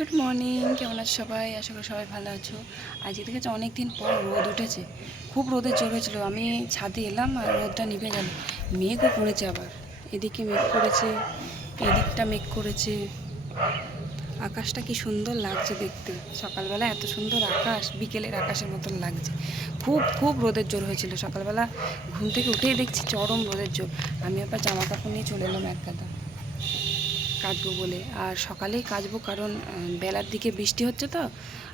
Good morning, কেমন আছো সবাই? আশা করি সবাই ভালো আছো। আজকে দেখেছি অনেক দিন পর রোদ উঠেছে, খুব রোদের জোর হয়েছিল। আমি ছাদে এলাম আর রোদটা নিভে গেল। মেঘও করেছে, আবার এদিকে মেঘ করেছে, এদিকটা মেঘ করেছে। আকাশটা কি সুন্দর লাগছে দেখতে। সকালবেলা এত সুন্দর আকাশ, বিকেলের আকাশের মতন লাগছে। খুব খুব রোদের জোর হয়েছিল সকালবেলা। ঘুম থেকে উঠেই দেখছি চরম রোদের জোর। আমি আবার জামা কাপড় নিয়ে চলে এলাম এক গাদা কাচবো বলে। আর সকালেই কাচবো, কারণ বেলার দিকে বৃষ্টি হচ্ছে তো।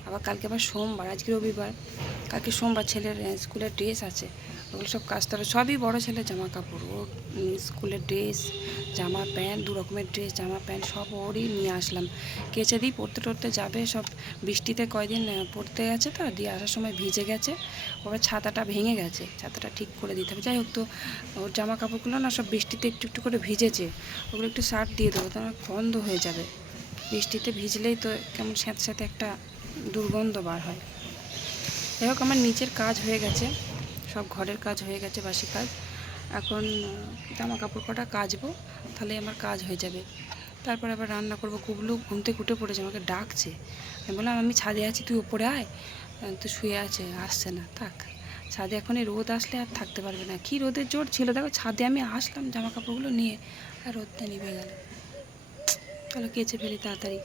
আবার কালকে আবার সোমবার, আজকে রবিবার, কালকে সোমবার। ছেলের স্কুলের ড্রেস আছে, ওগুলো সব কাচতে হবে। সবই বড়ো ছেলের জামা কাপড়, ওর স্কুলের ড্রেস, জামা প্যান্ট, 2 রকমের ড্রেস, জামা প্যান্ট সব ওরই নিয়ে আসলাম। কেচে দিই, পড়তে টরতে যাবে সব। বৃষ্টিতে কয়দিন পড়তে গেছে তো, দিয়ে আসার সময় ভিজে গেছে। ওর ছাতাটা ভেঙে গেছে, ছাতাটা ঠিক করে দিতে হবে। যাই হোক, তো ওর জামা কাপড়গুলো না সব বৃষ্টিতে একটু একটু করে ভিজেছে, ওগুলো একটু সার্ফ দিয়ে দেবো, তাহলে গন্ধ হয়ে যাবে। বৃষ্টিতে ভিজলেই তো কেমন স্যাঁত স্যাঁতে একটা দুর্গন্ধ বার হয়। যাই হোক, আমার নিচের কাজ হয়ে গেছে, সব ঘরের কাজ হয়ে গেছে, বাসি কাজ। এখন জামা কাপড় কটা কাচবো, তাহলে আমার কাজ হয়ে যাবে। তারপর আবার রান্না করবো। কুবলু ঘুম থেকে উঠে পড়েছে, আমাকে ডাকছে। আমি বললাম আমি ছাদে আছি, তুই উপরে আয়। তো শুয়ে আছে, আসছে না, থাক। ছাদে এখন এই রোদ আসলে আর থাকতে পারবে না। কী রোদের জোর ছিল দেখো। ছাদে আমি আসলাম জামা কাপড়গুলো নিয়ে, আর রোদটা নিভে গেল। চলো কেচে ফেলি তাড়াতাড়ি।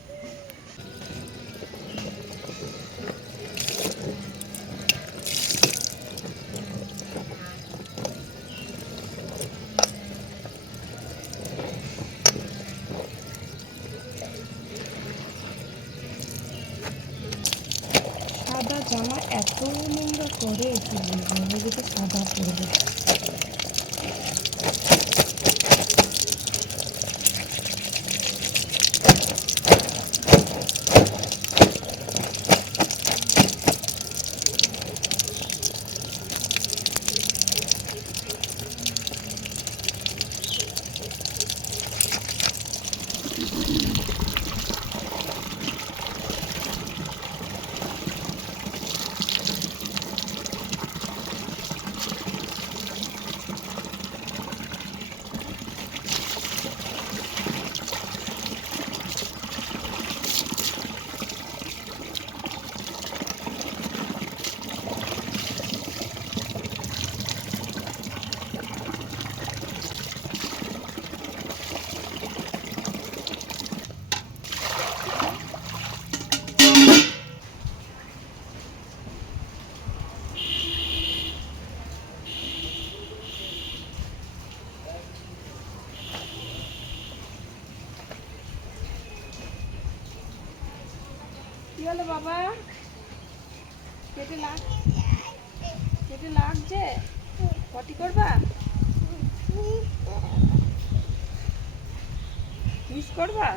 সাদা জামা এত নোংরা করে, কি বলবো, রোদে সাদা পরবে। কি হলো বাবা? কেটে লাগছে? পটি করবা? মিস করবা?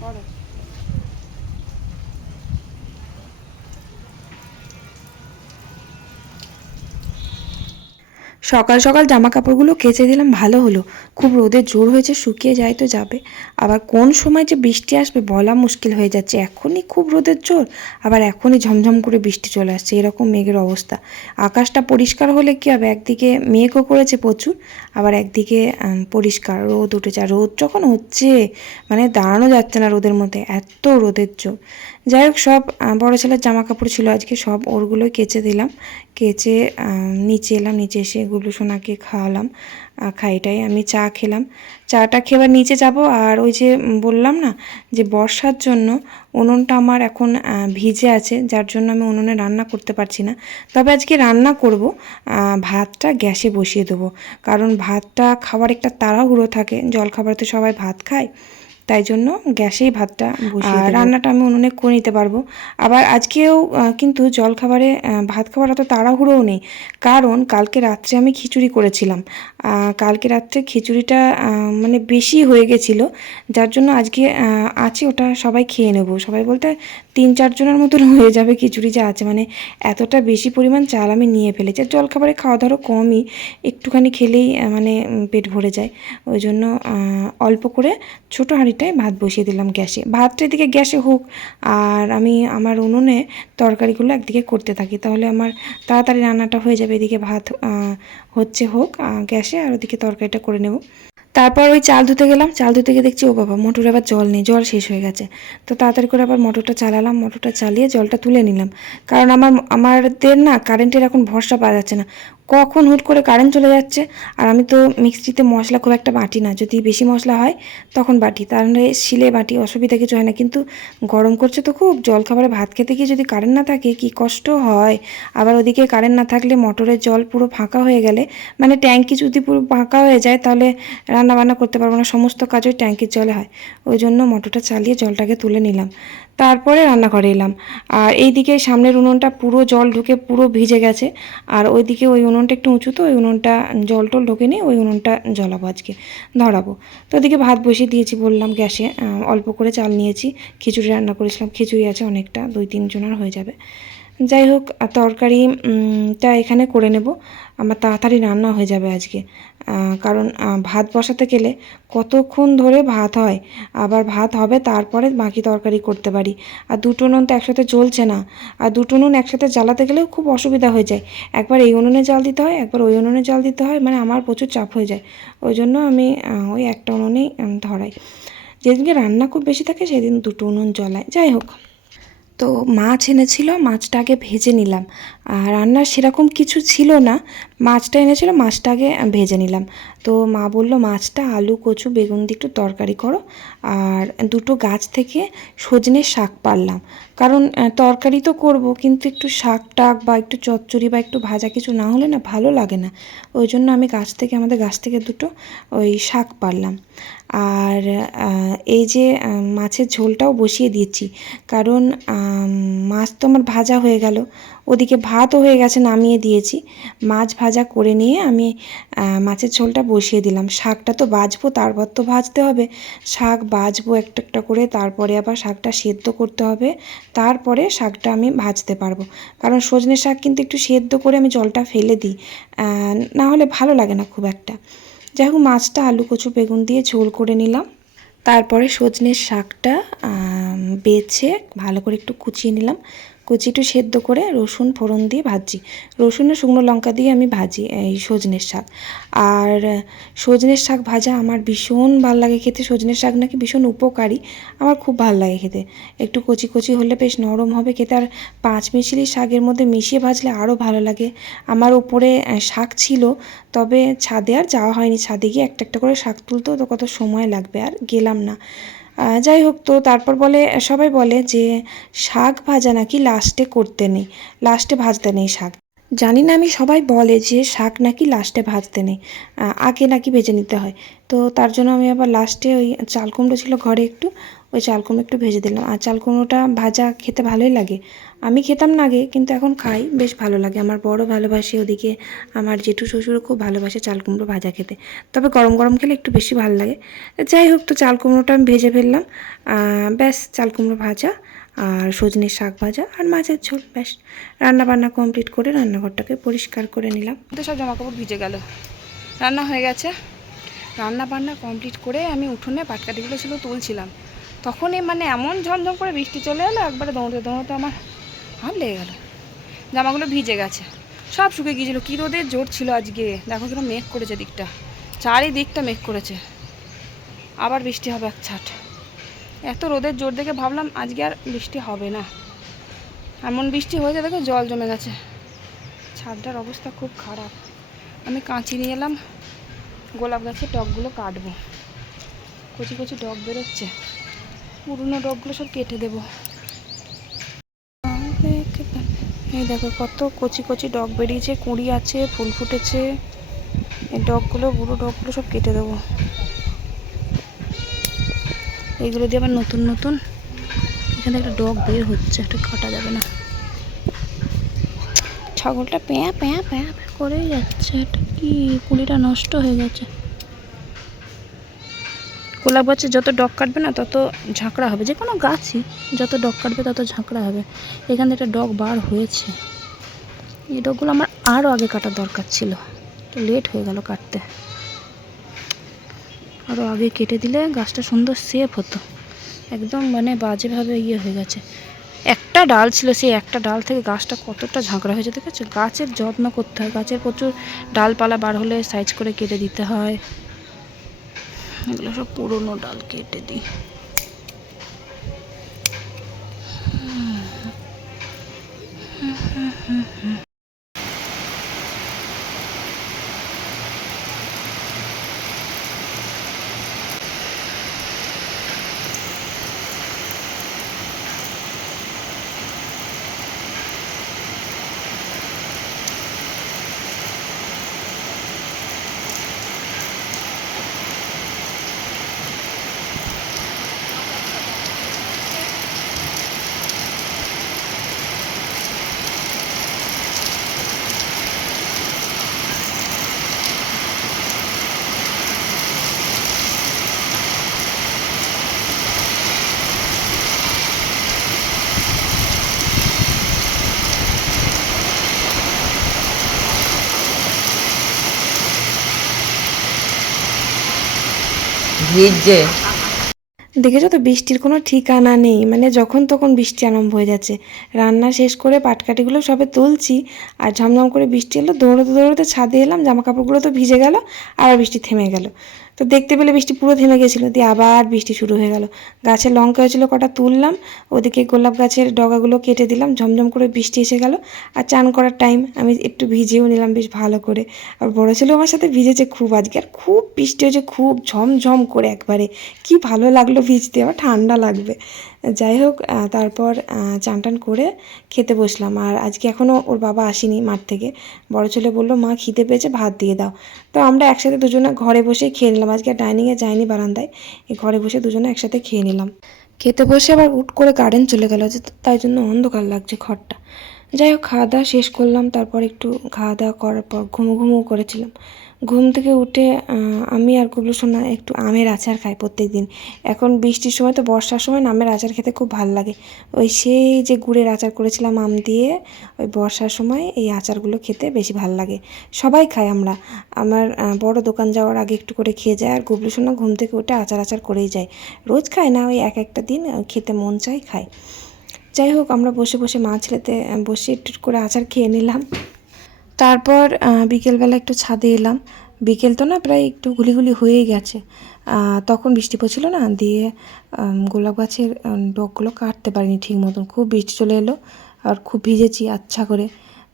করো। সকাল সকাল জামা কাপড়গুলো কেচে দিলাম, ভালো হলো। খুব রোদের জোর হয়েছে, শুকিয়ে যায় তো যাবে। আবার কোন সময় যে বৃষ্টি আসবে বলা মুশকিল হয়ে যাচ্ছে। এখনই খুব রোদের জোর, আবার এখনই ঝমঝম করে বৃষ্টি চলে আসছে, এরকম মেঘের অবস্থা। আকাশটা পরিষ্কার হলে কী হবে, একদিকে মেঘও করেছে প্রচুর, আবার একদিকে পরিষ্কার রোদ উঠেছে। আর রোদ যখন হচ্ছে, মানে দাঁড়ানো যাচ্ছে না রোদের মধ্যে, এত রোদের জোর। যাই হোক, সব বড় ছেলের জামা কাপড় ছিল আজকে, সব ওরগুলোই কেচে দিলাম। কেচে নিচে এলাম, নিচে এসে গুবলু সোনাকে খাওয়ালাম। খাইটাই আমি চা খেলাম। চাটা খেয়ে নিচে যাব। আর ওই যে বললাম না যে বর্ষার জন্য উনুনটা আমার এখন ভিজে আছে, যার জন্য আমি উনুনে রান্না করতে পারছি না। তবে আজকে রান্না করব, ভাতটা গ্যাসে বসিয়ে দেবো, কারণ ভাতটা খাওয়ার একটা তাড়াহুড়ো থাকে। জলখাবারে তো সবাই ভাত খায়, তাই জন্য গ্যাসেই ভাতটা বসিয়ে দেবো। রান্নাটা আমি উনুনে করে নিতে পারবো। আবার আজকেও কিন্তু জলখাবারে ভাত খাওয়ার অত তাড়াহুড়োও নেই, কারণ কালকে রাত্রে আমি খিচুড়ি করেছিলাম। কালকে রাত্রে খিচুড়িটা মানে বেশি হয়ে গেছিলো, যার জন্য আজকে আছে, ওটা সবাই খেয়ে নেব। সবাই বলতে 3-4 জনের মতন হয়ে যাবে খিচুড়ি যা আছে, মানে এতটা বেশি পরিমাণ চাল আমি নিয়ে ফেলেছি। আর জলখাবারে খাওয়া দাওয়া কমই, একটুখানি খেলেই মানে পেট ভরে যায়। ওই জন্য অল্প করে ছোটো হাঁড়িটায় ভাত বসিয়ে দিলাম গ্যাসে। ভাতটা এদিকে গ্যাসে হোক, আর আমি আমার উনুনে তরকারিগুলো একদিকে করতে থাকি, তাহলে আমার তাড়াতাড়ি রান্নাটা হয়ে যাবে। এদিকে ভাত হোক গ্যাসে, আর ওদিকে তরকারিটা করে নেব। তারপর ওই চাল ধুতে গেলাম, চাল ধুতে গিয়ে দেখছি ও বাবা মোটরে আবার জল নেই, জল শেষ হয়ে গেছে। তো তাড়াতাড়ি করে আবার মোটরটা চালালাম, মোটরটা চালিয়ে জলটা তুলে নিলাম। কারণ আমাদের না কারেন্টের এখন ভরসা পাওয়া যাচ্ছে না, কখন হুট করে কারেন্ট চলে যাচ্ছে। আর আমি তো মিক্সিতে মশলা খুব একটা বাটি না, যদি বেশি মশলা হয় তখন বাটি, তাহলে শিলে বাটি, অসুবিধা কিছু হয় না। কিন্তু গরম করছে তো খুব, জলখাবারে ভাত খেতে গিয়ে যদি কারেন্ট না থাকে কি কষ্ট হয়। আবার ওদিকে কারেন্ট না থাকলে মোটরের জল পুরো ফাঁকা হয়ে গেলে, মানে ট্যাঙ্কি যদি পুরো ফাঁকা হয়ে যায় তাহলে রান্না বান্না করতে পারবো না, সমস্ত কাজ ওই ট্যাঙ্কির জলে হয়। ওই জন্য মোটরটা চালিয়ে জলটাকে তুলে নিলাম, তারপরে রান্নাঘরে এলাম। আর এইদিকে সামনের উনুনটা পুরো জল ঢুকে পুরো ভিজে গেছে। আর ওইদিকে ওই উনুনটা একটু উঁচু, তো ওই উনুনটা জল টল ঢোকে নিয়ে ওই উনুনটা জ্বলাবো আজকে, ধরাবো। তো ওদিকে ভাত বসিয়ে দিয়েছি বললাম গ্যাসে, অল্প করে চাল নিয়েছি, খিচুড়ি রান্না করেছিলাম, খিচুড়ি আছে অনেকটা, 2-3 জনের হয়ে যাবে। যাই হোক, তরকারিটা এখানে করে নেব, আমার তাড়াতাড়ি রান্না হয়ে যাবে আজকে। কারণ ভাত বসাতে গেলে কতক্ষণ ধরে ভাত হয়, আবার ভাত হবে তারপরে বাকি তরকারি করতে পারি। আর দুটো উনুন তো একসাথে জ্বলছে না, আর দুটো উনুন একসাথে জ্বালাতে গেলেও খুব অসুবিধা হয়ে যায়। একবার এই উনুনে জাল দিতে হয়, একবার ওই উনুনে জাল দিতে হয়, মানে আমার প্রচুর চাপ হয়ে যায়। ওই জন্য আমি ওই একটা উনুনেই ধরাই। যেদিনকে রান্না খুব বেশি থাকে সেদিন দুটো উনুন জ্বলাই। যাই হোক, তো মাছ এনেছিল, মাছটা আগে ভেজে নিলাম। আর রান্নার সেরকম কিছু ছিল না, মাছটা এনেছিল, মাছটা আগে ভেজে নিলাম। তো মা বলল মাছটা আলু কচু বেগুন দিয়ে একটু তরকারি করো। আর দুটো গাছ থেকে সজনের শাক পারলাম, কারণ তরকারি তো করব কিন্তু একটু শাক টাক বা একটু চচ্চড়ি বা একটু ভাজা কিছু না হলে না ভালো লাগে না। ওই জন্য আমি আমাদের গাছ থেকে দুটো ওই শাক পারলাম। আর এই যে মাছের ঝোলটাও বসিয়ে দিয়েছি, কারণ মাছ তো আমার ভাজা হয়ে গেল, ওদিকে ভাতও হয়ে গেছে, নামিয়ে দিয়েছি। মাছ ভাজা করে নিয়ে আমি মাছের ঝোলটা বসিয়ে দিলাম। শাকটা তো বাছবো, তারপর তো ভাজতে হবে। শাক বাছবো একটা একটা করে, তারপরে আবার শাকটা সেদ্ধ করতে হবে, তারপরে শাকটা আমি ভাজতে পারবো। কারণ সজনে শাক কিন্তু একটু সেদ্ধ করে আমি জলটা ফেলে দিই, না হলে ভালো লাগে না খুব একটা। যাই হোক, মাছটা আলু কচু বেগুন দিয়ে ঝোল করে নিলাম। তারপরে সজনের শাকটা বেছে ভালো করে একটু কুচিয়ে নিলাম, কুচি একটু সেদ্ধ করে রসুন ফোড়ন দিয়ে ভাজি, রসুন আর শুকনো লঙ্কা দিয়ে আমি ভাজি এই সজনের শাক। আর সজনের শাক ভাজা আমার ভীষণ ভালো লাগে খেতে, সজনের শাক নাকি ভীষণ উপকারী, আমার খুব ভালো লাগে খেতে। একটু কচি কচি হলে বেশ নরম হবে খেতে, আর 5 মিশালি শাকের মধ্যে মিশিয়ে ভাজলে আরও ভালো লাগে। আমার ওপরে শাক ছিল, তবে ছাদে আর যাওয়া হয়নি, ছাদে গিয়ে একটা একটা করে শাক তুলতেও তো কত সময় লাগবে, আর গেলাম না। যাই হোক, তো তারপর সবাই বলে যে শাক ভাজা নাকি লাস্টে করতে নেই, লাস্টে ভাজতে নেই শাক। জানি না, আমি সবাই বলে যে শাক নাকি লাস্টে ভাজতে নেই, আগে নাকি ভেজে নিতে হয়। তো তার জন্য আমি আবার লাস্টে ওই চাল কুমড়ো ছিল ঘরে একটু, ওই চাল কুমড়ো একটু ভেজে দিলাম। আর চাল কুমড়োটা ভাজা খেতে ভালোই লাগে, আমি খেতাম না আগে কিন্তু এখন খাই, বেশ ভালো লাগে। আমার বড় ভালোবাসে, ওদিকে আমার জেঠু শ্বশুরও খুব ভালোবাসে চাল কুমড়ো ভাজা খেতে, তবে গরম গরম খেলে একটু বেশি ভালো লাগে। যাই হোক, তো চাল কুমড়োটা আমি ভেজে ফেললাম, ব্যাস চাল কুমড়ো ভাজা আর সজনের শাক ভাজা আর মাছের ঝোল, ব্যাস রান্না বান্না কমপ্লিট করে রান্নাঘরটাকে পরিষ্কার করে নিলাম। তো সব জামাকাপড় ভিজে গেল, রান্না হয়ে গেছে। রান্না বান্না কমপ্লিট করে আমি উঠোনে পাটকাঠিগুলো ছিল তুলছিলাম, তখনই মানে এমন ঝমঝম করে বৃষ্টি চলে এলো, একবারে দৌড়তে দৌড়তে আমার হাত লেগে গেল, জামাগুলো ভিজে গেছে, সব শুকিয়ে গিয়েছিলো। কী রোদের জোর ছিল আজকে, দেখো কিরকম মেঘ করেছে, দিকটা চারিদিকটা মেঘ করেছে, আবার বৃষ্টি হবে এক ছাট। এত রোদের জোর দেখে ভাবলাম আজকে আর বৃষ্টি হবে না, এমন বৃষ্টি হয়েছে দেখো জল জমে গেছে, ছাদটার অবস্থা খুব খারাপ। আমি কাঁচি নিয়ে এলাম, গোলাপ গাছের ডগগুলো কাটবো, কচি কচি ডগ বেরোচ্ছে, পুরনো ডগগুলো সব কেটে দেবো। এই দেখো কত কচি কচি ডগ বেরিয়েছে, কুঁড়ি আছে, ফুল ফুটেছে, এই ডগগুলো বুড়ো ডগগুলো সব কেটে দেবো। এইগুলো দিয়ে আবার নতুন নতুন এখানে একটা ডগ বের হচ্ছে, একটা কাটা যাবে না। ছাগলটা প্যাঁ প্যাঁ প্যাঁ করেই যাচ্ছে, এটা কি কুড়িটা নষ্ট হয়ে গেছে। গোলাপ গাছে যত ডগ কাটবে না তত ঝাঁকড়া হবে, যে কোনো গাছই যত ডগ কাটবে তত ঝাঁকড়া হবে। এখানে একটা ডগ বার হয়েছে, এই ডগগুলো আমার আরও আগে কাটার দরকার ছিল, তো লেট হয়ে গেল কাটতে। আরও আগে কেটে দিলে গাছটা সুন্দর সেফ হতো, একদম মানে বাজেভাবে হয়ে গেছে। একটা ডাল ছিল, সেই একটা ডাল থেকে গাছটা কতটা ঝাঁকড়া হয়েছে দেখেছো। গাছের যত্ন করতে হয়, গাছের প্রচুর ডালপালা বার হলে সাইজ করে কেটে দিতে হয়। এগুলো সব পুরোনো ডাল কেটে দিই। ভিজছে। দেখেছো তো বৃষ্টির কোনো ঠিকানা নেই, মানে যখন তখন বৃষ্টি আরম্ভ হয়ে যাচ্ছে। রান্না শেষ করে পাটকাঠিগুলো সবে তুলছি আর ঝমঝম করে বৃষ্টি এলো, দৌড়োতে দৌড়োতে ছাদে এলাম, জামা কাপড়গুলো তো ভিজে গেল, আবার বৃষ্টি থেমে গেল। তো দেখতে পেলে বৃষ্টি পুরো থেমে গেছিলো, দিয়ে আবার বৃষ্টি শুরু হয়ে গেল। গাছে লঙ্কা হয়েছিল কটা তুললাম, ওদিকে গোলাপ গাছের ডগাগুলো কেটে দিলাম, ঝমঝম করে বৃষ্টি এসে গেল। আর চান করার টাইম আমি একটু ভিজেও নিলাম বেশ ভালো করে। আর বড়ো ছেলে আমার সাথে ভিজেছে খুব আজকে, আর খুব বৃষ্টি হয়েছে, খুব ঝমঝম করে একবারে। কি ভালো লাগলো ভিজতে, আবার ঠান্ডা লাগবে। যাই হোক, তারপর চান টান করে খেতে বসলাম। আর আজকে এখনও ওর বাবা আসেনি মাঠ থেকে। বড় ছেলে বললো মা খিদে পেয়েছে, ভাত দিয়ে দাও। তো আমরা একসাথে দুজনে ঘরে বসে খেয়ে নিলাম, আজকে ডাইনিংয়ে যাইনি, বারান্দায় এই ঘরে বসে দুজনে একসাথে খেয়ে নিলাম। খেতে বসে আবার উঠ করে কারেন্ট চলে গেল, তাই জন্য অন্ধকার লাগছে ঘরটা। যাই হোক, খাওয়া দাওয়া শেষ করলাম, তারপর একটু খাওয়া দাওয়া করার পর ঘুমো করেছিলাম। ঘুম থেকে উঠে আমি আর গুবলু সোনা একটু আমের আচার খাই প্রত্যেক দিন। এখন বৃষ্টির সময় তো, বর্ষার সময় আমের আচার খেতে খুব ভালো লাগে। ওই সেই যে গুড়ের আচার করেছিলাম আম দিয়ে, ওই বর্ষার সময় এই আচারগুলো খেতে বেশি ভালো লাগে। সবাই খাই আমরা। আমার বড় দোকান যাওয়ার আগে একটু করে খেয়ে যায়, আর গুবলু সোনা ঘুম থেকে উঠে আচার করেই যায়। রোজ খায় না, ওই একটা দিন খেতে মন চাই খায়। যাই হোক, আমরা বসে বসে মা ছেলেতে বসে একটু করে আচার খেয়ে নিলাম। তারপর বিকেলবেলা একটু ছাদে এলাম। বিকেল তো না, প্রায় একটু গুলি হয়েই গেছে। তখন বৃষ্টি পড়ছিল না, দিয়ে গোলাপ গাছের ডগগুলো কাটতে পারিনি ঠিক মতন, খুব বৃষ্টি চলে এলো আর খুব ভিজেছি আচ্ছা করে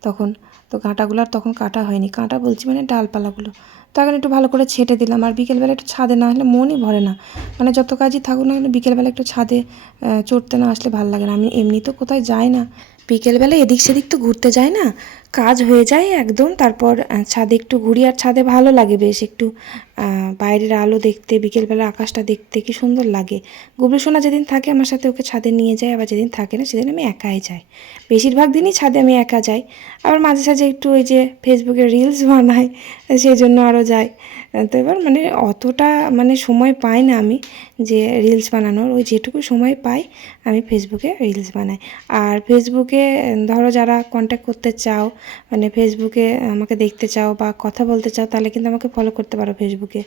তখন। তো কাঁটাগুলো আর তখন কাটা হয়নি, কাঁটা বলছি মানে ডালপালাগুলো। তো এখন একটু ভালো করে ছেটে দিলাম। আর বিকেলবেলা একটু ছাদে না হলে মনই ভরে না, মানে যত কাজই থাকুক না কেন বিকেলবেলা একটু ছাদে চড়তে না আসলে ভালো লাগে না। আমি এমনি তো কোথায় যাই না, বিকেলবেলা এদিক সেদিক তো ঘুরতে যাই না, কাজ হয়ে যায় একদম। তারপর ছাদে একটু ঘুরি, আর ছাদে ভালো লাগে বেশ একটু বাইরের আলো দেখতে, বিকেলবেলা আকাশটা দেখতে কি সুন্দর লাগে। গুবলু সোনা যেদিন থাকে আমার সাথে ওকে ছাদে নিয়ে যায়, আবার যেদিন থাকে না সেদিন আমি একাই যাই। বেশিরভাগ দিনই ছাদে আমি একা যাই, আবার মাঝে সাঝে একটু ওই যে ফেসবুকে রিলস বানাই, সেই জন্য আরও যাই। তো এবার মানে অতটা মানে সময় পাই না আমি যে রিলস বানানোর, ওই যেটুকু সময় পাই আমি ফেসবুকে রিলস বানাই। আর ফেসবুকে ধরো যারা কন্ট্যাক্ট করতে চাও, মানে ফেসবুকে আমাকে দেখতে চাও বা কথা বলতে চাও, তাহলে কিন্তু আমাকে ফলো করতে পারো ফেসবুকে।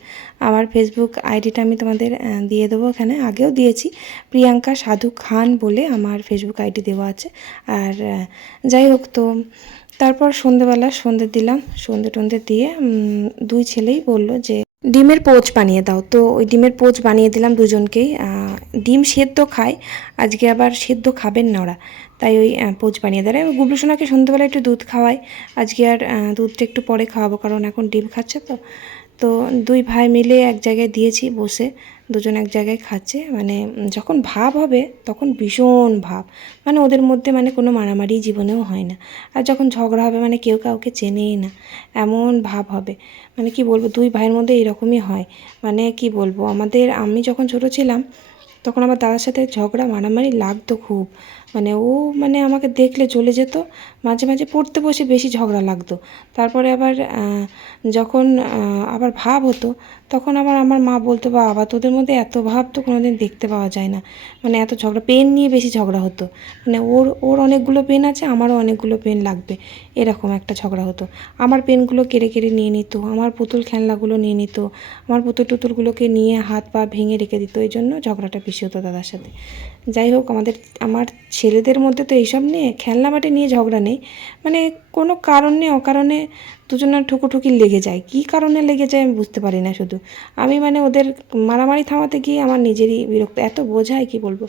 আমার ফেসবুক আইডিটা আমি তোমাদের দিয়ে দেবো, এখানে আগেও দিয়েছি, প্রিয়াঙ্কা সাধু খান বলে আমার ফেসবুক আইডি দেওয়া আছে। আর যাই হোক, তো তারপর সন্ধেবেলা সন্ধে দিলাম, সন্ধে টন্ধে দিয়ে দুই ছেলেই বললো যে ডিমের পোচ বানিয়ে দাও। তো ওই ডিমের পোচ বানিয়ে দিলাম দুজনকেই। ডিম সেদ্ধ খায়, আজকে আবার সেদ্ধ খাবেন না ওরা, তাই ওই পোচ বানিয়ে দেয়। গুবলু সোনাকে সন্ধ্যেবেলা একটু দুধ খাওয়াই, আজকে আর দুধটা একটু পরে খাওয়াবো, কারণ এখন ডিম খাচ্ছে তো। তো দুই ভাই মিলে এক জায়গায় দিয়েছি বসে, দুজন এক জায়গায় খাচ্ছে। মানে যখন ভাব হবে তখন ভীষণ ভাব, মানে ওদের মধ্যে মানে কোনো মারামারি জীবনেও হয় না। আর যখন ঝগড়া হবে মানে কেউ কাউকে চেনেই না, এমন ভাব হবে। মানে কি বলবো, দুই ভাইয়ের মধ্যে এরকমই হয়। মানে কি বলবো, আমি যখন ছোট ছিলাম তখন আমার দাদার সাথে ঝগড়া মারামারি লাগতো খুব। মানে ও মানে আমাকে দেখলে চলে যেত, মাঝে মাঝে পড়তে বসে বেশি ঝগড়া লাগতো। তারপরে আবার যখন আবার ভাব হতো, তখন আবার আমার মা বলতো বাবা তোদের মধ্যে এত ভাব তো কোনোদিন দেখতে পাওয়া যায় না। মানে এত ঝগড়া, পেন নিয়ে বেশি ঝগড়া হতো, মানে ওর অনেকগুলো পেন আছে, আমারও অনেকগুলো পেন লাগবে, এরকম একটা ঝগড়া হতো। আমার পেনগুলো কেড়ে কেড়ে নিয়ে নিত, আমার পুতুলগুলো নিয়ে নিত, আমার পুতুলগুলোকে নিয়ে হাত পা ভেঙে রেখে দিত, এই জন্য ঝগড়াটা বেশি হতো দাদার সাথে। যাই হোক, আমার ছেলেদের মধ্যে তো এইসব নিয়ে, খেলনা বাটি নিয়ে ঝগড়া নেই, মানে কোনো কারণে অকারণে দুজনের ঠুকোঠুকি লেগে যায়। কী কারণে লেগে যায় আমি বুঝতে পারি না। শুধু আমি মানে ওদের মারামারি থামাতে গিয়ে আমার নিজেরই বিরক্ত, এত বোঝায় কি বলবো।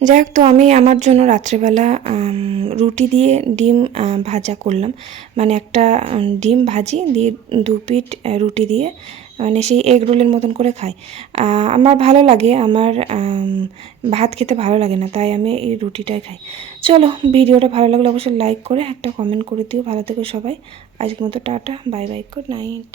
যাই হোক, তো আমি আমার জন্য রাত্রেবেলা রুটি দিয়ে ডিম ভাজা করলাম, মানে একটা ডিম ভাজি দিয়ে 2 পিঠ রুটি দিয়ে, মানে সেই এগ রোলের মতন করে খাই। আমার ভালো লাগে, আমার ভাত খেতে ভালো লাগে না, তাই আমি এই রুটিটাই খাই। চলো, ভিডিওটা ভালো লাগলে অবশ্যই লাইক করে একটা কমেন্ট করে দিও। ভালো থেকো সবাই। আজকের মতো tata, bye bye, good night.